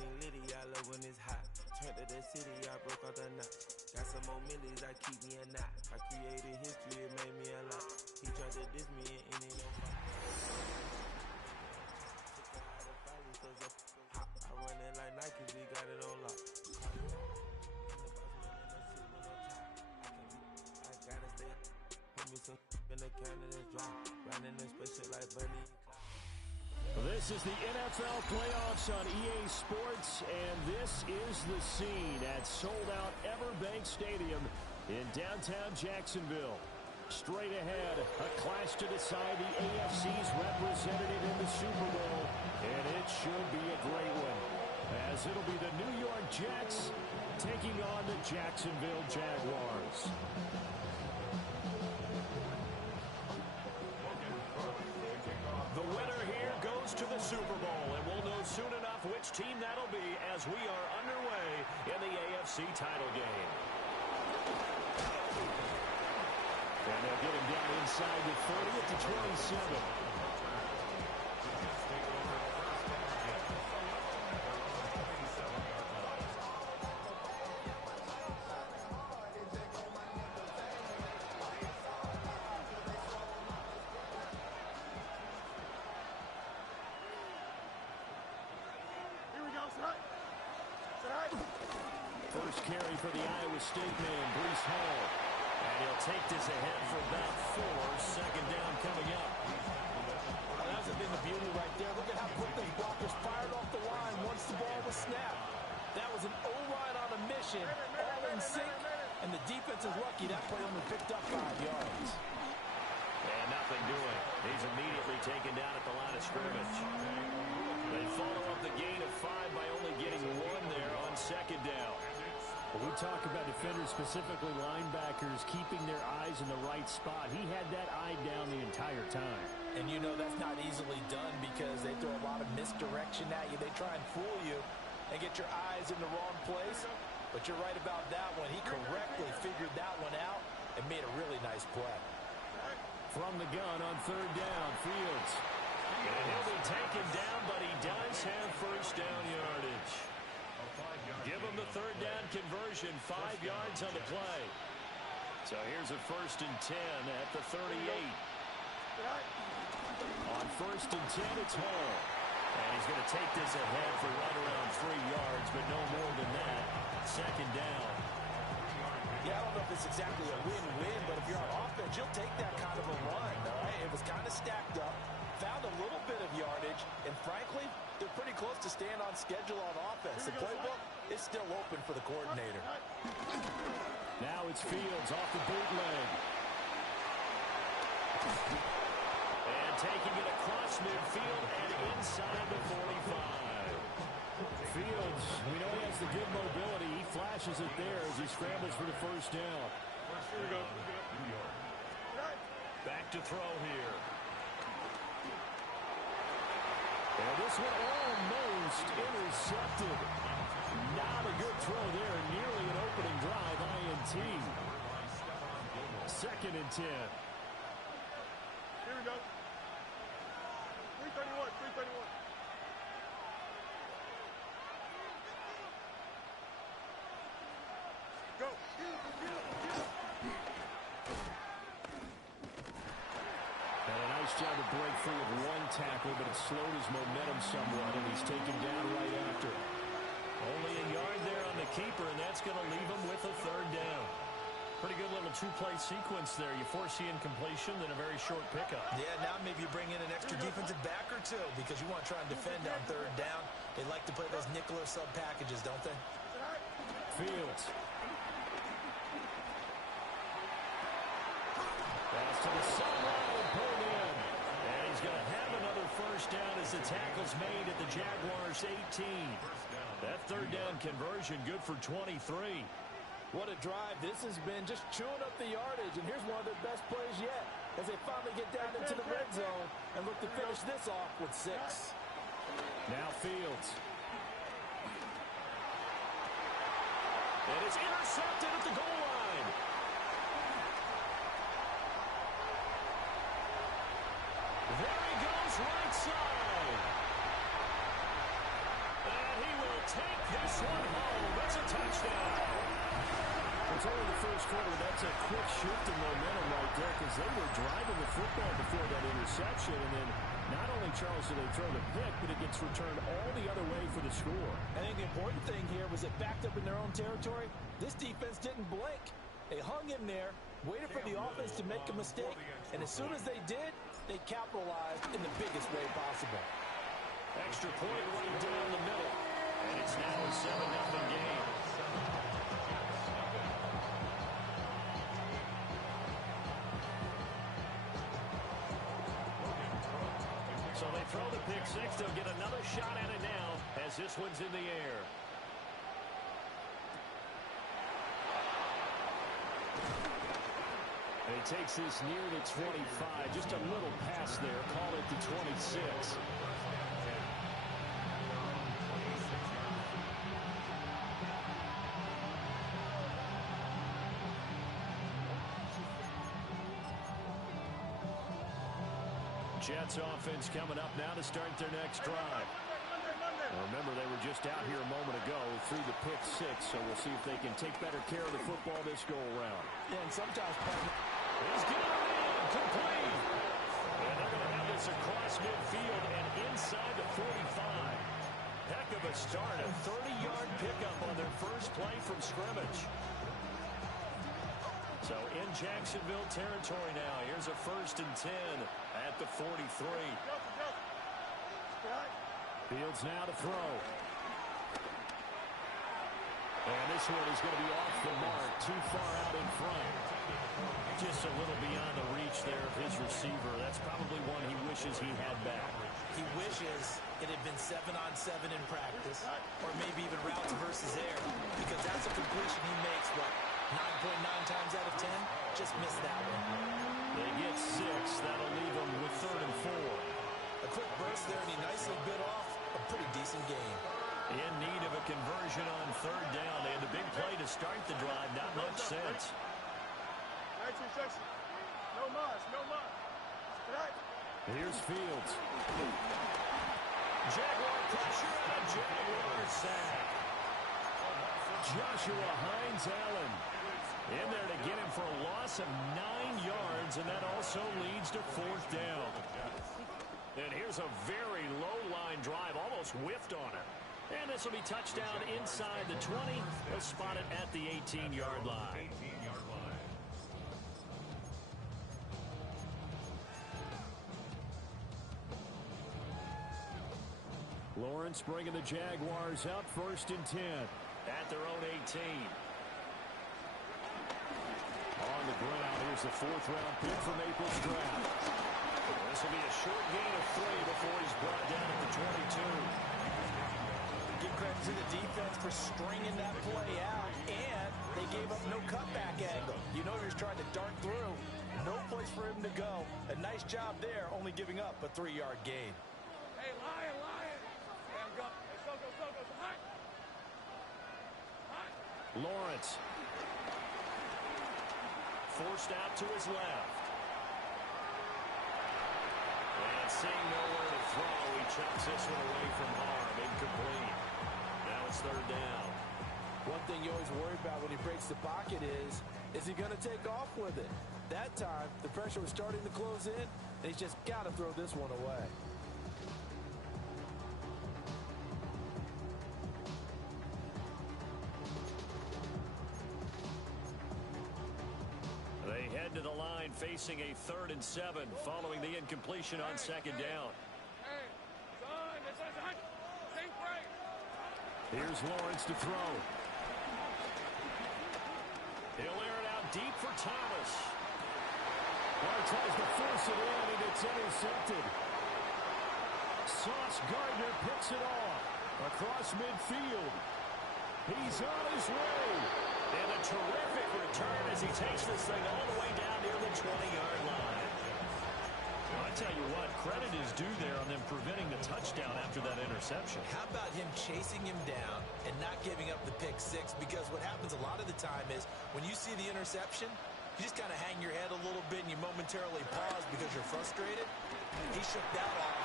everything litty, I love when it's hot. Turned to the city, I broke out the knot. Got some more millies, I keep me a knot. I created history, it made me a lot. He tried to diss me and it ain't no fun. I run it like Nike, we got it on lock. I gotta stay. Put me some in the can that's dry. Riding the spaceship like Bunny. This is the NFL playoffs on EA Sports, and this is the scene at sold-out Everbank Stadium in downtown Jacksonville. Straight ahead, a clash to decide the AFC's representative in the Super Bowl, and it should be a great one, as it'll be the New York Jets taking on the Jacksonville Jaguars. The winner here goes to the Super Bowl, and we'll know soon enough which team that'll be as we are underway in the AFC title game. And they'll get him down inside the 30 at the 27. First carry for the Iowa State man, Breece Hall. And he'll take this ahead for about 4. Second down coming up. Well, that's been the beauty right there. Look at how quick those blockers fired off the line once the ball was snapped. That was an O-line on a mission, all in sync, and the defense is lucky that play only picked up 5 yards. And nothing doing. He's immediately taken down at the line of scrimmage. They follow up the gain of 5 by only getting 1 there on second down. Well, we talk about defenders, specifically linebackers, keeping their eyes in the right spot. He had that eye down the entire time. And you know that's not easily done because they throw a lot of misdirection at you. They try and fool you and get your eyes in the wrong place. But you're right about that one. He correctly figured that one out and made a really nice play. From the gun on third down, Fields. And he'll be taken down, but he does have first down yardage. Give him the third down conversion, 5 yards on the play. So here's a 1st and 10 at the 38. On 1st and 10, it's Hall. And he's going to take this ahead for right around 3 yards, but no more than that. Second down. Yeah, I don't know if it's exactly a win-win, but if you're on offense, you'll take that kind of a run, all right? It was kind of stacked up, found a little bit of yardage, and frankly, they're pretty close to staying on schedule on offense. The playbook is still open for the coordinator. Now it's Fields off the bootleg. And taking it across midfield and inside the 45. Fields, we know he has the good mobility. He flashes it there as he scrambles for the first down. Here we go. Back to throw here. And this one almost intercepted. Not a good throw there. Nearly an opening drive, INT. 2nd and 10. Here we go. 331, 331. Go. And a nice job to break free of 1 tackle, but it slowed his momentum somewhat, and he's taken down right after. Only a yard there on the keeper, and that's going to leave him with a third down. Pretty good little 2-play sequence there. You foresee incompletion, then a very short pickup. Yeah, now maybe you bring in an extra defensive back or 2 because you want to try and defend on third down. They like to play those nickel or sub packages, don't they? Fields. Pass to the sideline and pulled in. And he's going to have another first down as the tackle's made at the Jaguars' 18. That third down conversion good for 23. What a drive. This has been just chewing up the yardage, and here's one of their best plays yet as they finally get down into the red zone and look to finish this off with 6. Now Fields. And it's intercepted at the goal line. There he goes, right side. And he will one home. That's a touchdown. It's only the first quarter. That's a quick shift in momentum right there because they were driving the football before that interception. And then not only, Charles, do they throw the pick, but it gets returned all the other way for the score. I think the important thing here was it backed up in their own territory. This defense didn't blink. They hung in there, waited for the offense to make a mistake, and as soon as they did, they capitalized in the biggest way possible. Extra point running down the middle. And it's now a 7-0 game. So they throw the pick six. They'll get another shot at it now as this one's in the air. And he takes this near the 25. Just a little pass there. Call it the 26. Jets offense coming up now to start their next drive. Remember, they were just out here a moment ago through the pick six, so we'll see if they can take better care of the football this go-around. Yeah, and sometimes, he's got it in, complete. And they're going to have this across midfield and inside the 45. Heck of a start, a 30-yard pickup on their first play from scrimmage. So in Jacksonville territory now, here's a 1st and 10 at the 43. Fields now to throw. And this one is going to be off the mark, too far out in front. Just a little beyond the reach there of his receiver. That's probably one he wishes he had back. he wishes it had been 7-on-7 in practice, or maybe even routes versus air, because that's a completion he makes, what, 9.9 times out of 10? Just missed that one. They get 6. That'll leave them with 3rd and 4. A quick burst there, and he nicely bit off a pretty decent game. In need of a conversion on 3rd down. They had the big play to start the drive. Not much sense. No mas, no mas. Here's Fields. Jaguar pressure and a Jaguar sack. Joshua Hines-Allen in there to get him for a loss of 9 yards, and that also leads to 4th down. And here's a very low-line drive, almost whiffed on it. And this will be touchdown inside the 20. They'll spot it at the 18-yard line. Lawrence bringing the Jaguars up, 1st and 10 at their own 18. On the ground, here's the 4th-round pick from April's draft. This will be a short gain of 3 before he's brought down at the 22. Give credit to the defense for stringing that play out, and they gave up no cutback angle. You know he was trying to dart through. No place for him to go. A nice job there, only giving up a 3-yard gain. Hey, Lion. Go. High. Lawrence. Forced out to his left. And seeing nowhere to throw, he chucks this one away from harm. Incomplete. Now it's 3rd down. One thing you always worry about when he breaks the pocket is he going to take off with it? That time, the pressure was starting to close in, and he's just got to throw this one away. They head to the line facing a 3rd and 7 following the incompletion on 2nd down. Here's Lawrence to throw. He'll air it out deep for Thomas. Tries to force it in, and it's intercepted. Sauce Gardner picks it off across midfield. He's on his way. And a terrific return as he takes this thing all the way down near the 20-yard line. Well, I tell you what, credit is due there on them preventing the touchdown after that interception. How about him chasing him down and not giving up the pick six? Because what happens a lot of the time is when you see the interception, you just kind of hang your head a little bit and you momentarily pause because you're frustrated. He shook that off.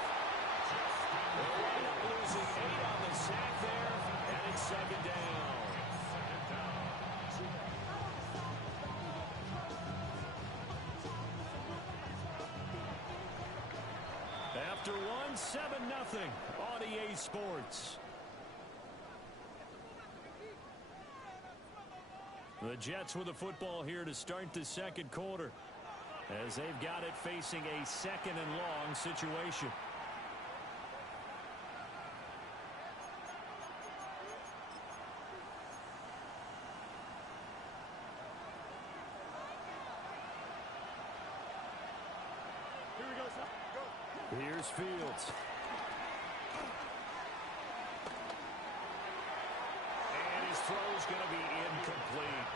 Losing 8 on the sack there, and it's second down. After one, 7-0 on EA Sports. The Jets with the football here to start the second quarter, as they've got it facing a second and long situation. Here we go, son. Go. Here's Fields. And his throw's going to be incomplete.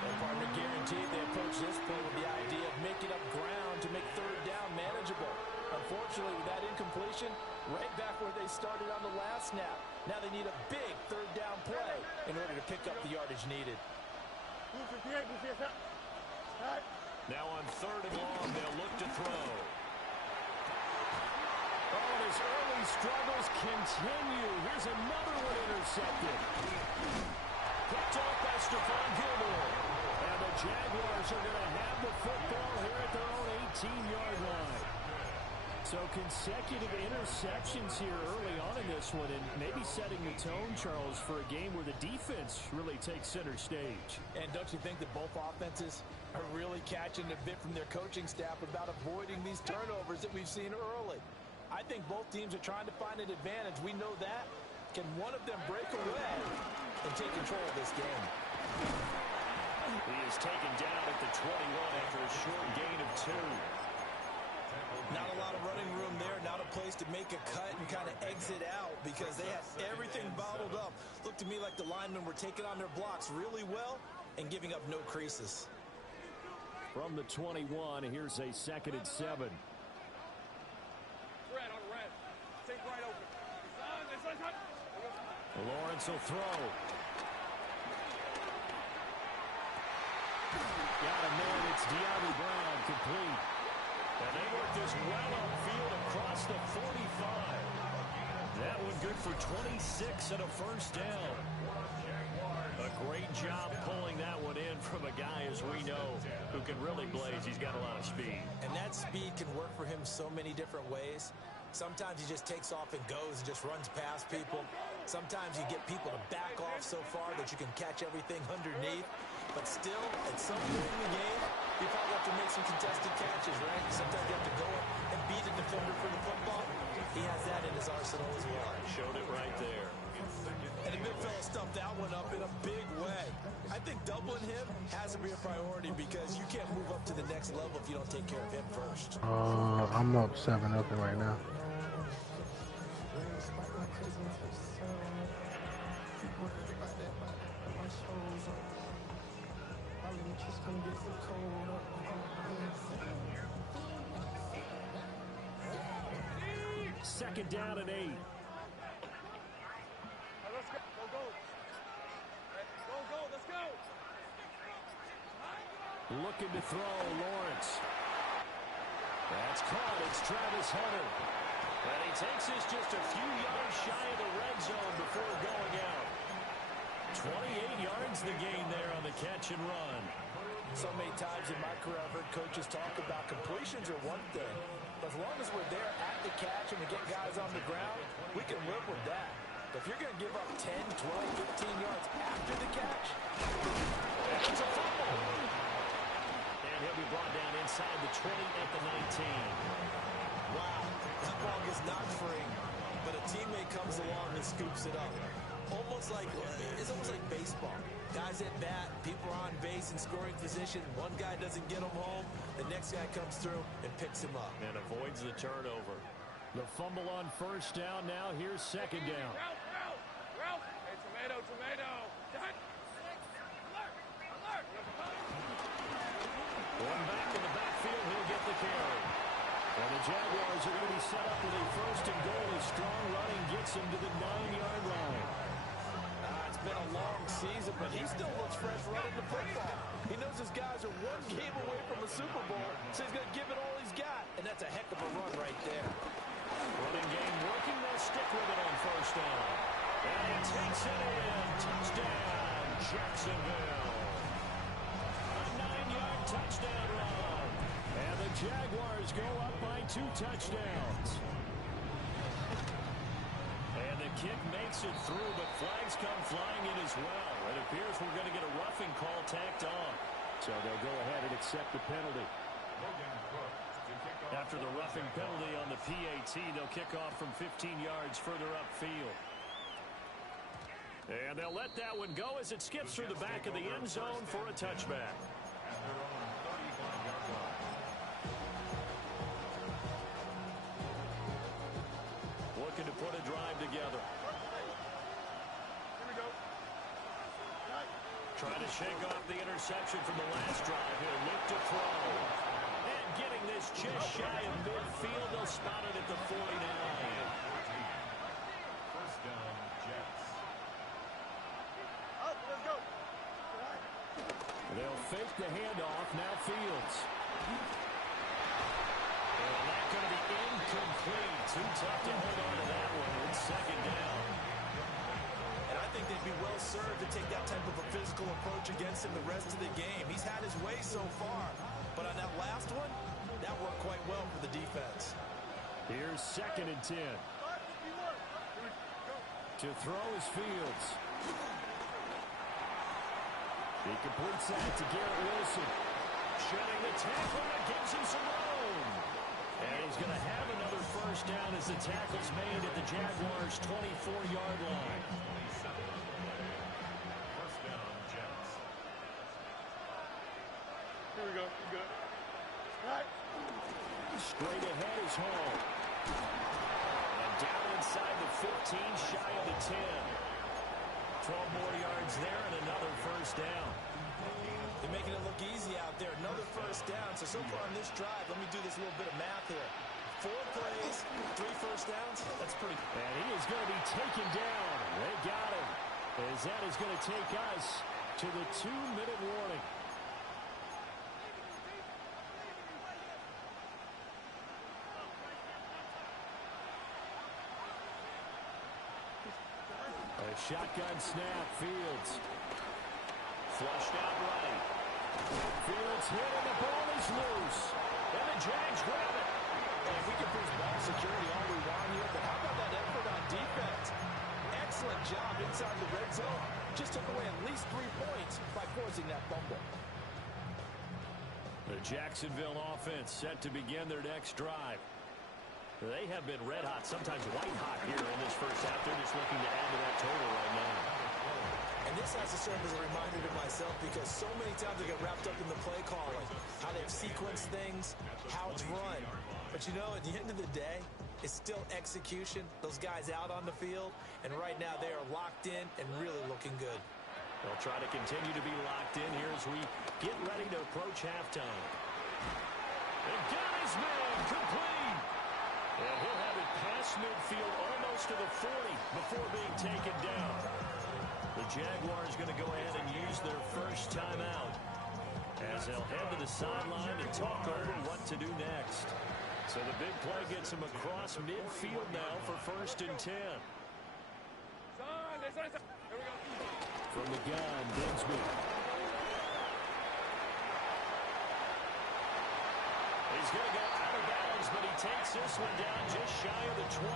Their partner guaranteed they approach this play with the idea of making up ground to make third down manageable. Unfortunately, with that incompletion, right back where they started on the last snap. Now they need a big third down play in order to pick up the yardage needed. Now on third and long, they'll look to throw. Oh, and his early struggles continue. Here's another one intercepted. Picked off by Stephon Gilmore. And the Jaguars are going to have the football here at their own 18-yard line. So consecutive interceptions here early on in this one, and maybe setting the tone, Charles, for a game where the defense really takes center stage. And don't you think that both offenses are really catching a bit from their coaching staff about avoiding these turnovers that we've seen early? I think both teams are trying to find an advantage. We know that. Can one of them break away and take control of this game? He is taken down at the 21 after a short gain of 2. Not a lot of running room there, not a place to make a cut and kind of exit out because they had everything bottled up. Looked to me like the linemen were taking on their blocks really well and giving up no creases. From the 21, here's a 2nd and 7. Red on red. Take right open. Lawrence will throw. Got him there, and it's De'Ami Brown, complete. And they work this well upfield across the 45. That one good for 26 and a first down. A great job pulling that one in from a guy, as we know, who can really blaze. He's got a lot of speed. And that speed can work for him so many different ways. Sometimes he just takes off and goes and just runs past people. Sometimes you get people to back off so far that you can catch everything underneath. But still, at some point in the game, you probably have to make some contested catches, right? Sometimes you have to go up and beat a defender for the football. He has that in his arsenal as well. Showed it right there. And the big fella stuffed that one up in a big way. I think doubling him has to be a priority because you can't move up to the next level if you don't take care of him first. I'm up 7-0 right now. Second down and 8. Let's go. Go. Go. Let's go. Looking to throw, Lawrence. That's caught. It's Travis Hunter. And he takes this just a few yards shy of the red zone before going out. 28 yards the gain there on the catch and run. So many times in my career I've heard coaches talk about completions are one thing. But as long as we're there at the catch and we get guys on the ground, we can live with that. But if you're going to give up 10, 12, 15 yards after the catch, that's a fumble. And he'll be brought down inside the 20 at the 19. Wow, that ball gets knocked free, but a teammate comes along and scoops it up. It's almost like baseball. Guys at bat, people are on base in scoring position. One guy doesn't get him home. The next guy comes through and picks him up. And avoids the turnover. The fumble on first down now. Here's second down. Ralph. Hey, tomato. Alert. One back in the backfield. He'll get the carry. And the Jaguars are going to be set up with a first and goal. A strong running gets him to the 9-yard line. It's been a long season, but he still looks fresh running the football. He knows his guys are one game away from a Super Bowl, so he's going to give it all he's got. And that's a heck of a run right there. Running game working Jacksonville. A 9-yard touchdown run. And the Jaguars go up by 2 touchdowns. And the kick makes it through, but flags come flying in as well. It appears we're going to get a roughing call tacked on. So they'll go ahead and accept the penalty. After the roughing penalty on the PAT, they'll kick off from 15 yards further upfield. And they'll let that one go as it skips through the back of the end zone for a touchback. Looking to put a drive together. Here we go. Trying to shake off the interception from the last drive. He'll look to throw. And getting this just shy of midfield. They'll spot it at the 49. First down, Jets. Up, let's go. They'll fake the handoff. Now Fields. And that's going to be incomplete. Too tough to hold on to that one. It's second down. And I think they'd be well served to take that type of a physical approach against him the rest of the game. He's had his way so far, but on that last one, that worked quite well for the defense. Here's 2nd and 10. To throw is Fields. He completes that to Garrett Wilson. Shedding the tackle that gives him some room. And he's going to have another first down as the tackle's made at the Jaguars' 24-yard line. First down, Jets. Here we go. Good. All right. Straight ahead is Hall. And down inside the 15, shy of the 10. 12 more yards there and another first down. They're making it look easy out there. Another first down. So far on this drive, let me do this little bit of math here. 4 plays, 3 first downs. That's pretty. And he is going to be taken down. They got him. As that is going to take us to the 2-minute warning. A shotgun snap. Fields. Flushed out right. Fields hit and the ball is loose. And the Jags grab it. And we can push ball security all we want here, but how about that effort on defense? Excellent job inside the red zone. Just took away at least 3 points by forcing that fumble. The Jacksonville offense set to begin their next drive. They have been red hot, sometimes white hot here in this first half. They're just looking to add to that total right now. And this has to serve as a reminder to myself because so many times I get wrapped up in the play calling, how they've sequenced things, how it's run. But you know, at the end of the day, it's still execution. Those guys out on the field, and right now they are locked in and really looking good. They'll try to continue to be locked in here as we get ready to approach halftime. And got his man complete. And he'll have it past midfield almost to the 40 before being taken down. The Jaguars going to go ahead and use their first timeout as they'll head to the sideline and talk over what to do next. So the big play gets him across midfield now for 1st and 10. Here we go. From the gun, Dinsby. He's going to go out of bounds, but he takes this one down just shy of the 20.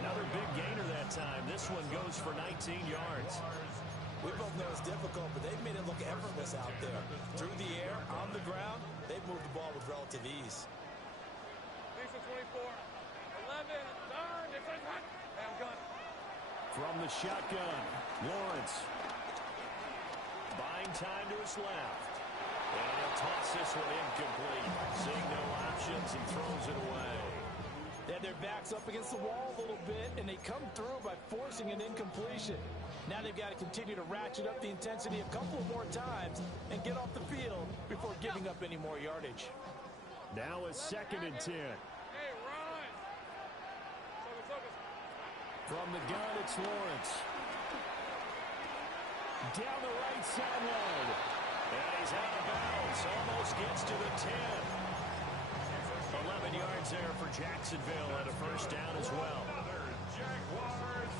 Another big gainer that time. This one goes for 19 yards. We both know it's difficult, but they've made it look effortless out there. Through the air, on the ground, they've moved the ball with relative ease. Decent 24. 11. Done. I'm gun. From the shotgun, Lawrence. Buying time to his left. And he'll toss this one incomplete. Seeing no options, he throws it away. They had their backs up against the wall a little bit, and they come through by forcing an incompletion. Now they've got to continue to ratchet up the intensity a couple of more times and get off the field before giving up any more yardage. Now a 2nd and 10. Hey, run. Focus. From the gun, it's Lawrence. Down the right sideline. And he's out of bounds. Almost gets to the 10. 11 yards there for Jacksonville and a first down as well. Jaguars.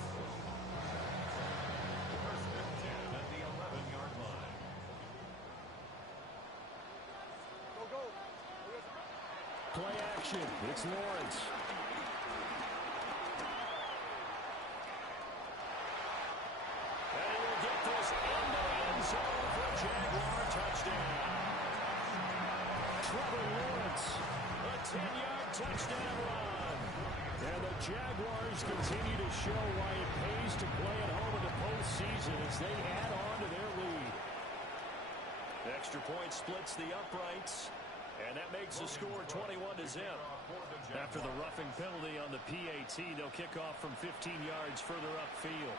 First and 10 at the motion. It's Lawrence. And he will get this into the end zone for a Jaguar touchdown. Trevor Lawrence, a 10-yard touchdown run. And the Jaguars continue to show why it pays to play at home in the postseason as they add on to their lead. Extra point splits the uprights, and that makes the score 21-0. After the roughing penalty on the PAT, they'll kick off from 15 yards further upfield.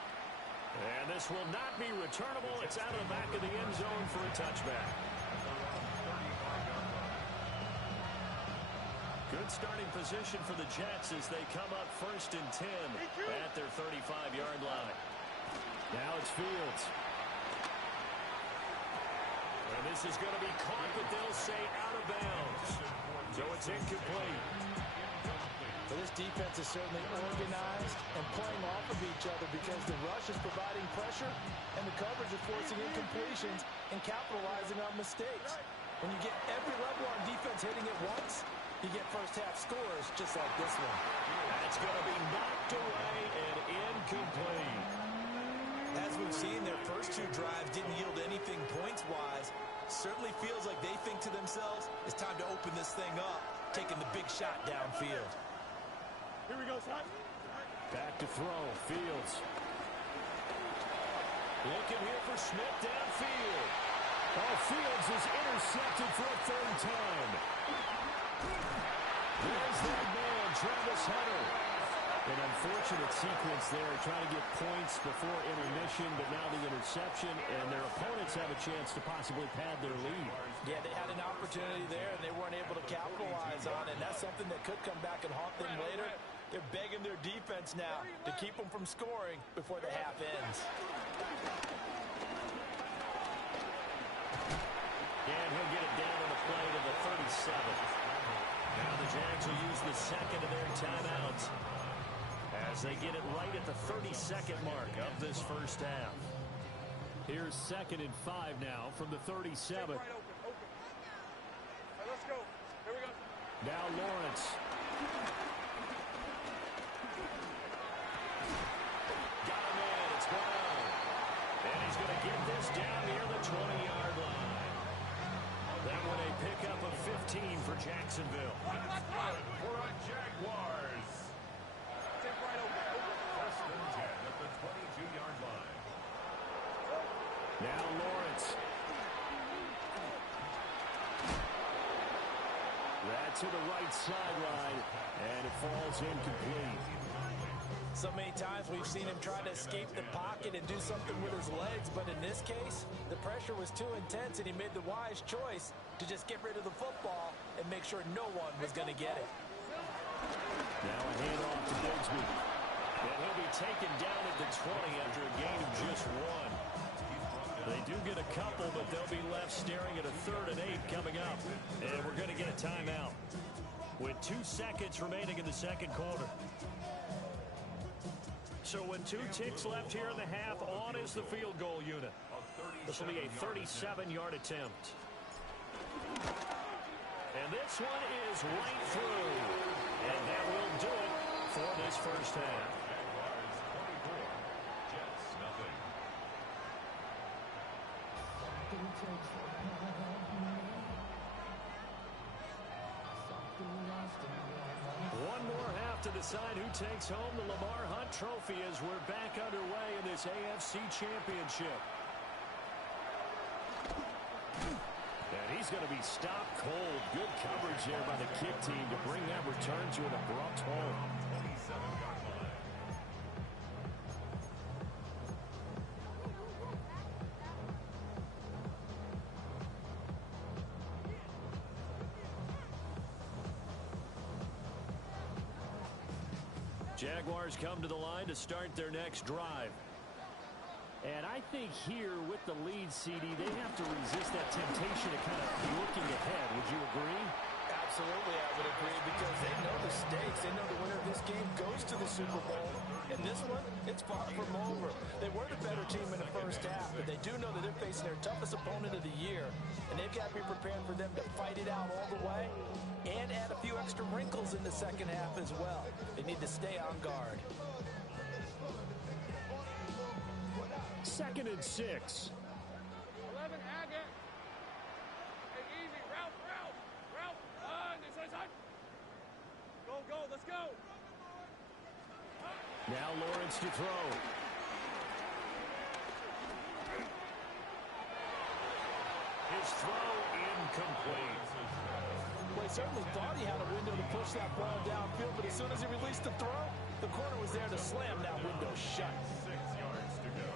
And this will not be returnable. It's out of the back of the end zone for a touchback. Good starting position for the Jets as they come up 1st and 10 at their 35-yard line. Now it's Fields. And this is going to be caught, but they'll say out of bounds. So it's incomplete. Well, this defense is certainly organized and playing off of each other because the rush is providing pressure and the coverage is forcing incompletions and capitalizing on mistakes. When you get every level on defense hitting at once, you get first-half scores just like this one. That's going to be knocked away and incomplete. As we've seen, their first 2 drives didn't yield anything points-wise. Certainly feels like they think to themselves, it's time to open this thing up, taking the big shot downfield. Here we go, son. Back to throw, Fields. Looking here for Smith downfield. Oh, Fields is intercepted for a 3rd time. There's that man, Travis Hunter. An unfortunate sequence there, trying to get points before intermission, but now the interception, and their opponents have a chance to possibly pad their lead. Yeah, they had an opportunity there, and they weren't able to capitalize on it. And that's something that could come back and haunt them later. They're begging their defense now to keep them from scoring before the half ends. And he'll get it down on the play to the 37. Now the Jags will use the second of their timeouts as they get it right at the 32nd mark of this first half. Here's 2nd and 5 now from the 37. Right, open. Right, let's go. Here we go. Now Lawrence. Got him in. It's Brown. And he's going to get this down near the 20-yard line. That one a pickup of 15 for Jacksonville. For a Jaguars. Take right open. 1st and 10 at the 22-yard line. Now Lawrence. That to the right sideline, and it falls incomplete. So many times we've seen him try to escape the pocket and do something with his legs, but in this case, the pressure was too intense and he made the wise choice to just get rid of the football and make sure no one was going to get it. Now a handoff to Bigsby. And he'll be taken down at the 20 after a gain of just 1. They do get a couple, but they'll be left staring at a 3rd and 8 coming up. And we're going to get a timeout with 2 seconds remaining in the second quarter. So with 2 ticks left here in the half, on is the field goal unit. This will be a 37-yard attempt. And this one is right through. And that will do it for this first half. One more half to decide who takes home the Lamar Hunt Trophy as we're back underway in this AFC Championship. And he's going to be stopped cold. Good coverage there by the kick team to bring that return to an abrupt home. 27-yard line. Jaguars come to the line to start their next drive. And I think here with the lead, CD, they have to resist that temptation of kind of looking ahead. Would you agree? Absolutely, I would agree, because they know the stakes. They know the winner of this game goes close to the Super Bowl. And this one, it's far from over. They were the better team in the first half, but they do know that they're facing their toughest opponent of the year, and they've got to be prepared for them to fight it out all the way and add a few extra wrinkles in the second half as well. They need to stay on guard. 2nd and 6. 11, Agate. Hey, easy. Route. This way, son. Go. Let's go. Now Lawrence to throw. His throw incomplete. Well, he certainly thought he had a window to push that ball downfield, but as soon as he released the throw, the corner was there to slam that window shut. 6 yards to go.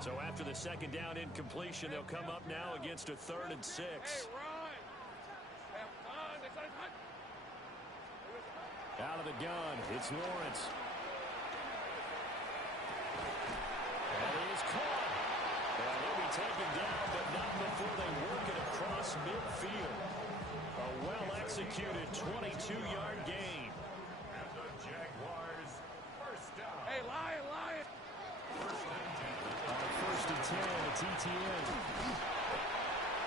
So after the 2nd down incompletion, they'll come up now against a 3rd and 6. Hey, run. Have fun. This way, son. Out of the gun, it's Lawrence. That is caught. And he'll be taken down, but not before they work it across midfield. A well-executed 22-yard gain. And the Jaguars first down. Hey, Lion. On a 1st and 10, it's ETN.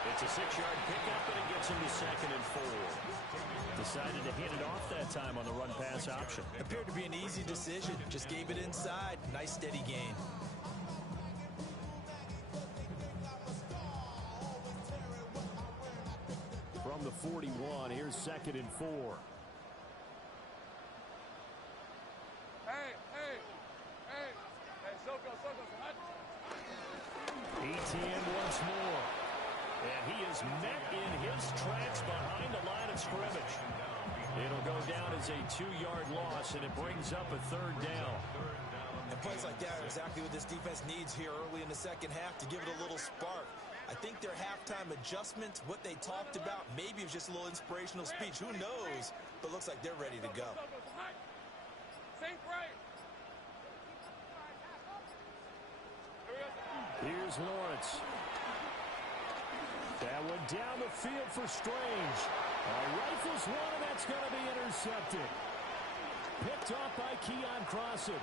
It's a 6-yard pickup, and it gets him to 2nd and 4. Decided to hand it off that time on the run-pass option. Appeared to be an easy decision. Just gave it inside. Nice steady gain. From the 41, here's 2nd and 4. Hey, Soko, son. ETN once more. And he is met in his tracks behind the line of scrimmage. It'll go down as a 2-yard loss, and it brings up a 3rd down. And plays like that are exactly what this defense needs here early in the second half to give it a little spark. I think their halftime adjustments, what they talked about, maybe it was just a little inspirational speech. Who knows? But looks like they're ready to go. Safe right. Here's Lawrence. That one down the field for Strange. Rifles one, and that's going to be intercepted. Picked off by Keon Crossan.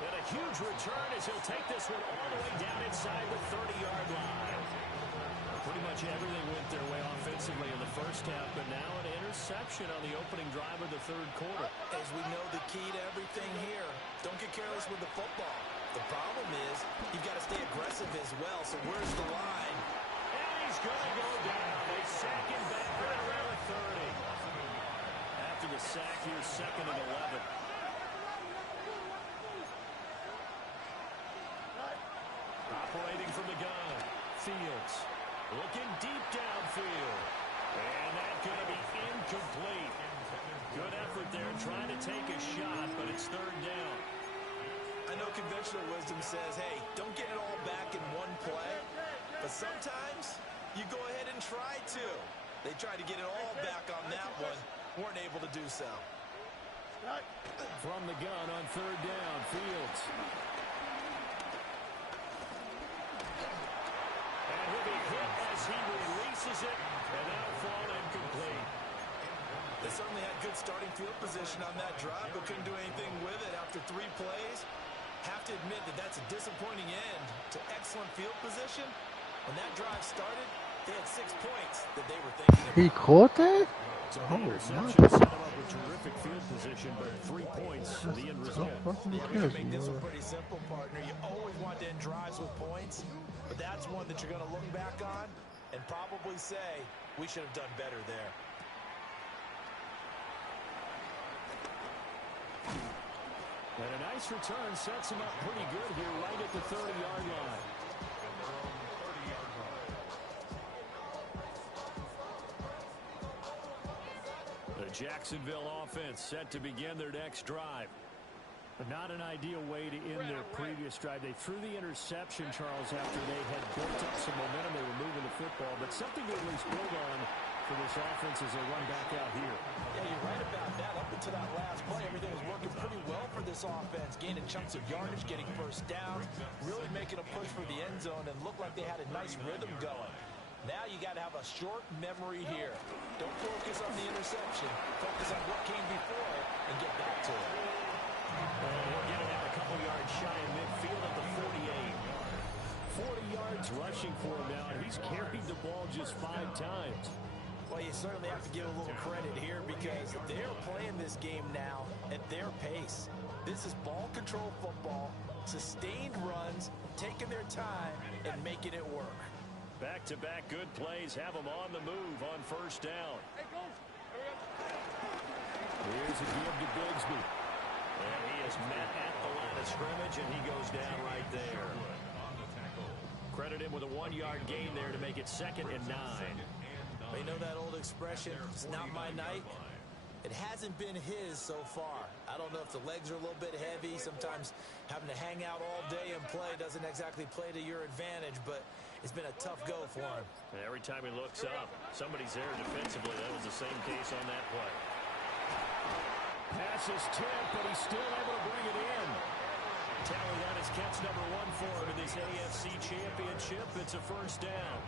And a huge return as he'll take this one all the way down inside the 30-yard line. Pretty much everything went their way offensively in the first half, but now an interception on the opening drive of the 3rd quarter. As we know, the key to everything here, don't get careless with the football. The problem is you've got to stay aggressive as well. So where's the line? And he's going to go down. They sack him back right around the 30. After the sack, here's 2nd and 11. Operating from the gun, Fields looking deep downfield. And that's going to be incomplete. Good effort there trying to take a shot, but it's 3rd down. I know conventional wisdom says, hey, don't get it all back in one play. But sometimes you go ahead and try to. They tried to get it all back on that one. Weren't able to do so. From the gun on 3rd down, Fields. And he'll be hit as he releases it, and that'll fall incomplete. They certainly had good starting field position on that drive, but couldn't do anything with it after 3 plays. Have to admit that that's a disappointing end to excellent field position. When that drive started, they had 6 points that they were thinking about. He caught that? So Oh, the interception my. set him up with terrific field position, but 3 points, the end result. Yeah, we can make this one pretty simple, partner. You always want to end drives with points, but that's one that you're going to look back on and probably say, we should have done better there. And a nice return sets him up pretty good here right at the 30-yard line. The Jacksonville offense set to begin their next drive. But not an ideal way to end their previous drive. They threw the interception, Charles, after they had built up some momentum. They were moving the football, but something to at least build on for this offense as they run back out here. Yeah, you're right about that. Up But to that last play, everything was working pretty well for this offense, gaining chunks of yardage, getting first downs, really making a push for the end zone, and looked like they had a nice rhythm going. Now you got to have a short memory here. Don't focus on the interception. Focus on what came before it and get back to it. We're getting out a couple yards shy in midfield at the 48. 40 yards rushing for him now, and he's carried the ball just 5 times. Well, you certainly have to give a little credit here because they're playing this game now at their pace. This is ball control football, sustained runs, taking their time, and making it work. Back-to-back good plays have him on the move on first down. Here's a give to Bigsby. And he is met at the line of scrimmage, and he goes down right there. Credit him with a 1-yard gain there to make it 2nd and 9. You know that old expression, it's not my night? It hasn't been his so far. I don't know if the legs are a little bit heavy. Sometimes having to hang out all day and play doesn't exactly play to your advantage, but it's been a tough go for him. And every time he looks up, somebody's there defensively. That was the same case on that play. Pass is tipped, but he's still able to bring it in. Tally, that is catch number 1 for him in this AFC Championship. It's a first down.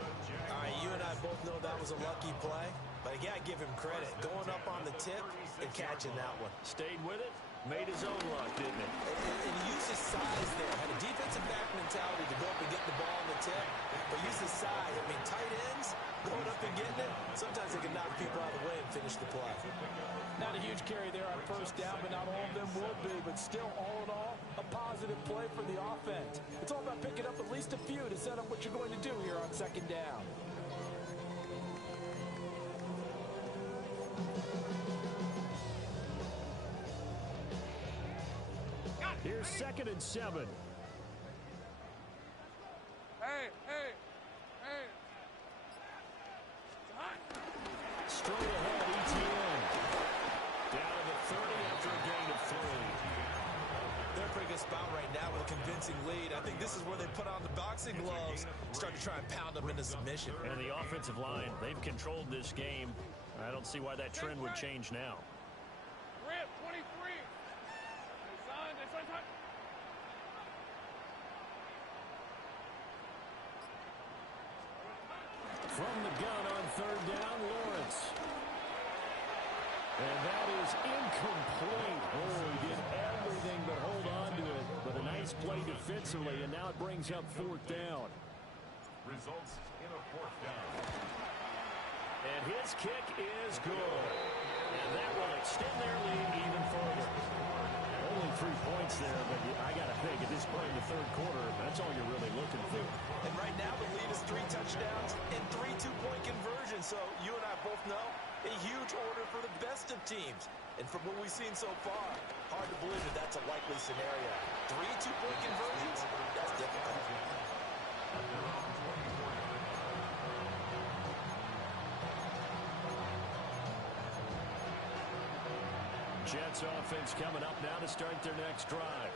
All right, you and I both know that was a lucky play, but I got to give him credit. Going up on the tip and catching that one. Stayed with it, made his own luck, didn't he? And he used his size there. Had a defensive back mentality to go up and get the ball on the tip, but use his size. I mean, tight ends, going up and getting it, sometimes they can knock people out of the way and finish the play. Not a huge carry there on first down, but not all of them will be. But still, all in all, a positive play for the offense. It's all about picking up at least a few to set up what you're going to do here on 2nd down. Here's 2nd and 7. Hey. Straight ahead, ETN. Down to the 30 after a gain of 3. They're in a pretty good spot right now with a convincing lead. I think this is where they put on the boxing gloves, start to try and pound them into submission. And the offensive line, they've controlled this game. I don't see why that trend would change now. Rip, 23. From the gun on 3rd down, Lawrence. And that is incomplete. Oh, he did everything but hold on to it. But a nice play defensively, and now it brings up 4th down. Results in a 4th down. And his kick is good. And that will extend their lead even further. Only 3 points there, but I got to think at this point in the 3rd quarter, that's all you're really looking for. And right now the lead is 3 touchdowns and 3 two-point conversions. So you and I both know a huge order for the best of teams. And from what we've seen so far, hard to believe that that's a likely scenario. 3 two-point conversions? That's difficult. Jets offense coming up now to start their next drive.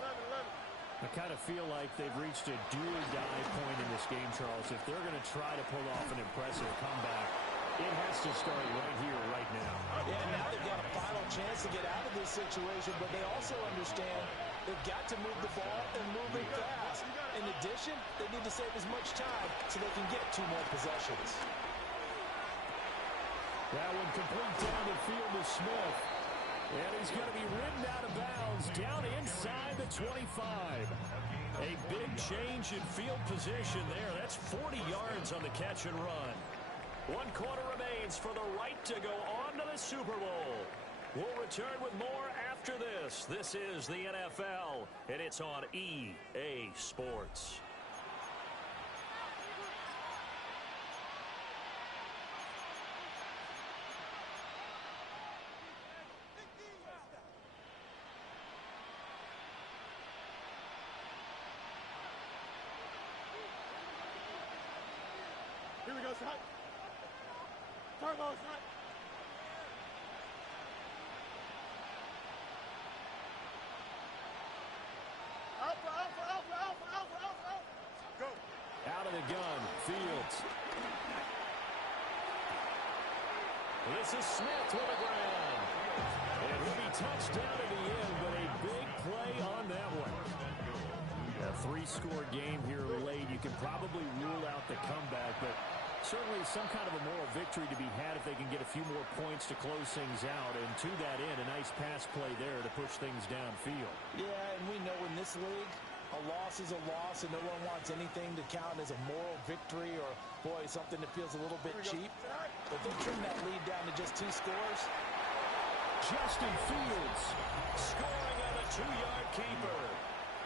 I kind of feel like they've reached a do-or-die point in this game, Charles. If they're going to try to pull off an impressive comeback, it has to start right here, right now. Yeah, now they've got a final chance to get out of this situation, but they also understand they've got to move the ball and move it fast. In addition, they need to save as much time so they can get 2 more possessions. That one complete down the field to Smith. And he's going to be ridden out of bounds down inside the 25. A big change in field position there. That's 40 yards on the catch and run. 1 quarter remains for the right to go on to the Super Bowl. We'll return with more after this. This is the NFL, and it's on EA Sports. Here we go, son. Turbo, son. Alpha. Go. Out of the gun, Fields. This is Smith with the ground. And he'll be touched down in the end, but a big play on that one. A three-score game here late. You can probably rule out the comeback, but certainly some kind of a moral victory to be had if they can get a few more points to close things out. And to that end, a nice pass play there to push things downfield. Yeah, and we know in this league, a loss is a loss, and no one wants anything to count as a moral victory or, boy, something that feels a little bit cheap. But they trim that lead down to just 2 scores. Justin Fields scoring on a 2-yard keeper.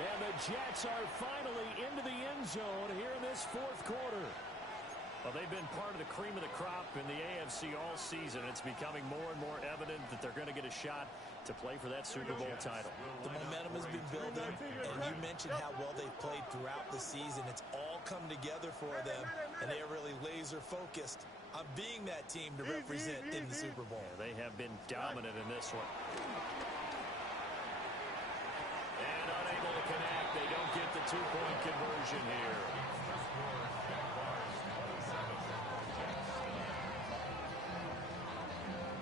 And the Jets are finally into the end zone here in this fourth quarter. Well, they've been part of the cream of the crop in the AFC all season. It's becoming more and more evident that they're going to get a shot to play for that Super Bowl title. The momentum has been building, and you mentioned how well they've played throughout the season. It's all come together for them, and they are really laser-focused on being that team to represent in the Super Bowl. Yeah, they have been dominant in this one. And unable to connect. They don't get the 2-point conversion here.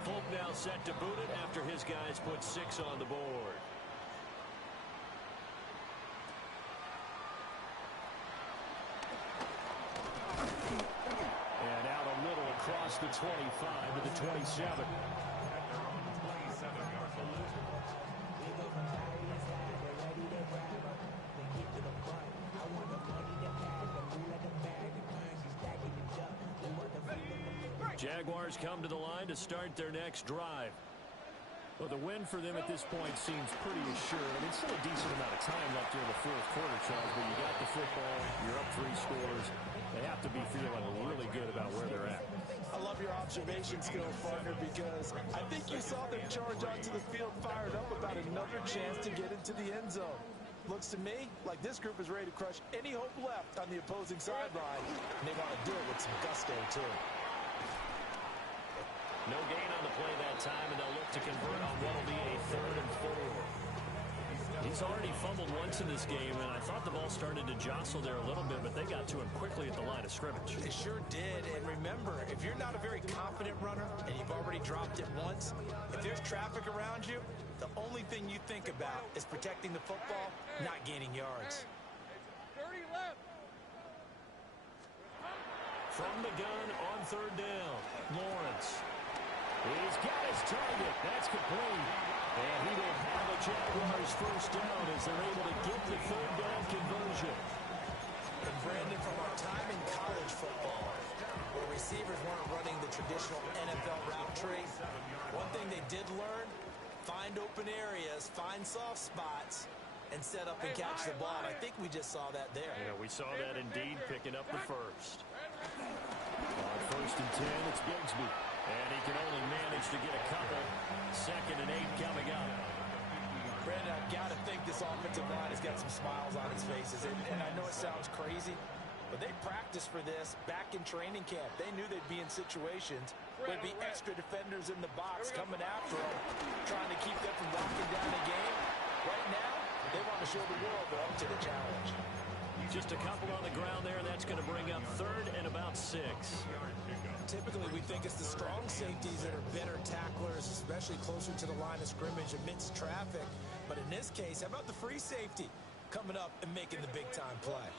Folk now set to boot it after his guys put 6 on the board. And out a little across the 25 to the 27. Jaguars come to the line to start their next drive. Well, the win for them at this point seems pretty assured. I mean, still a decent amount of time left here in the fourth quarter, Charles, but you got the football, you're up 3 scores. They have to be feeling really good about where they're at. I love your observation skills, partner, because I think you saw them charge onto the field fired up about another chance to get into the end zone. Looks to me like this group is ready to crush any hope left on the opposing sideline, and they want to do it with some gusto, too. No gain on the play that time, and they'll look to convert on what will be a 3rd and 4. He's already fumbled once in this game, and I thought the ball started to jostle there a little bit, but they got to him quickly at the line of scrimmage. They sure did, and remember, if you're not a very confident runner and you've already dropped it once, if there's traffic around you, the only thing you think about is protecting the football, not gaining yards. 30 left. From the gun on 3rd down, Lawrence. He's got his target. That's complete. And he will have the Jaguars first down as they're able to get the 3rd down conversion. And Brandon, from our time in college football, where receivers weren't running the traditional NFL route tree, one thing they did learn, find open areas, find soft spots, and set up and catch the ball. And I think we just saw that there. Yeah, we saw that indeed, picking up the first. On 1st and 10, it's Bigsby. And he can only manage to get a couple. 2nd and 8 coming up. Brandon, I've got to think this offensive line has got some smiles on its faces. And I know it sounds crazy, but they practiced for this back in training camp. They knew they'd be in situations where there'd be extra defenders in the box coming after them, trying to keep them from locking down the game. Right now, they want to show the world they're up to the challenge. Just a couple on the ground there. That's going to bring up 3rd and about 6. Typically, we think it's the strong safeties that are better tacklers, especially closer to the line of scrimmage amidst traffic. But in this case, how about the free safety coming up and making the big-time play?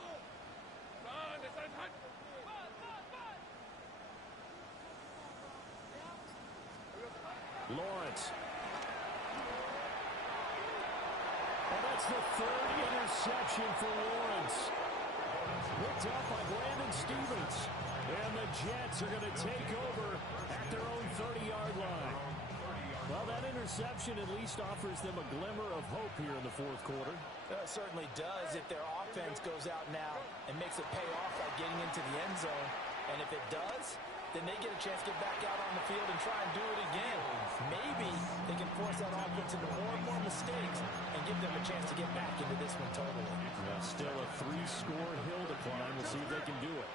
Lawrence. And that's the 3rd interception for Lawrence. Picked up by Brandon Stevens. And the Jets are going to take over at their own 30-yard line. Well, that interception at least offers them a glimmer of hope here in the fourth quarter. It certainly does if their offense goes out now and makes it pay off by getting into the end zone. And if it does, then they get a chance to get back out on the field and try and do it again. Maybe they can force that offense into more and more mistakes and give them a chance to get back into this one totally. Well, still a 3-score hill to climb. We'll see if they can do it.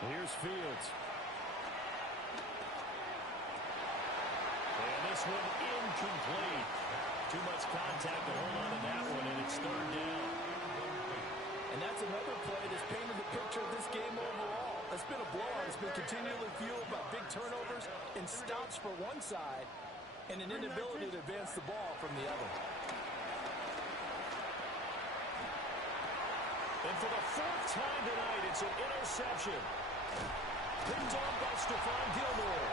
Here's Fields. And this one incomplete. Too much contact to hold on to that one, and it's 3rd down. And that's another play that's painted the picture of this game overall. It's been a blowout. It's been continually fueled by big turnovers and stops for one side and an inability to advance the ball from the other. And for the fourth time tonight, it's an interception. Picked off by Stephon Gilmore.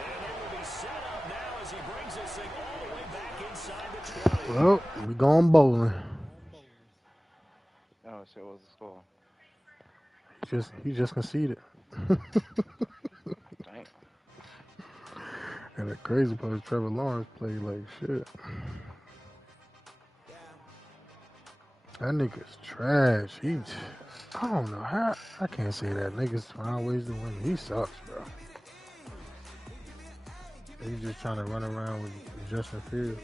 And it will be set up now as he brings this thing all the way back inside the 20. Well, we going bowling. Oh, so what was the score? He just conceded. Dang. And the crazy part is Trevor Lawrence played like shit. That nigga's trash. I don't know how. I can't say that. Niggas find ways to win. He sucks, bro. He's just trying to run around with Justin Fields.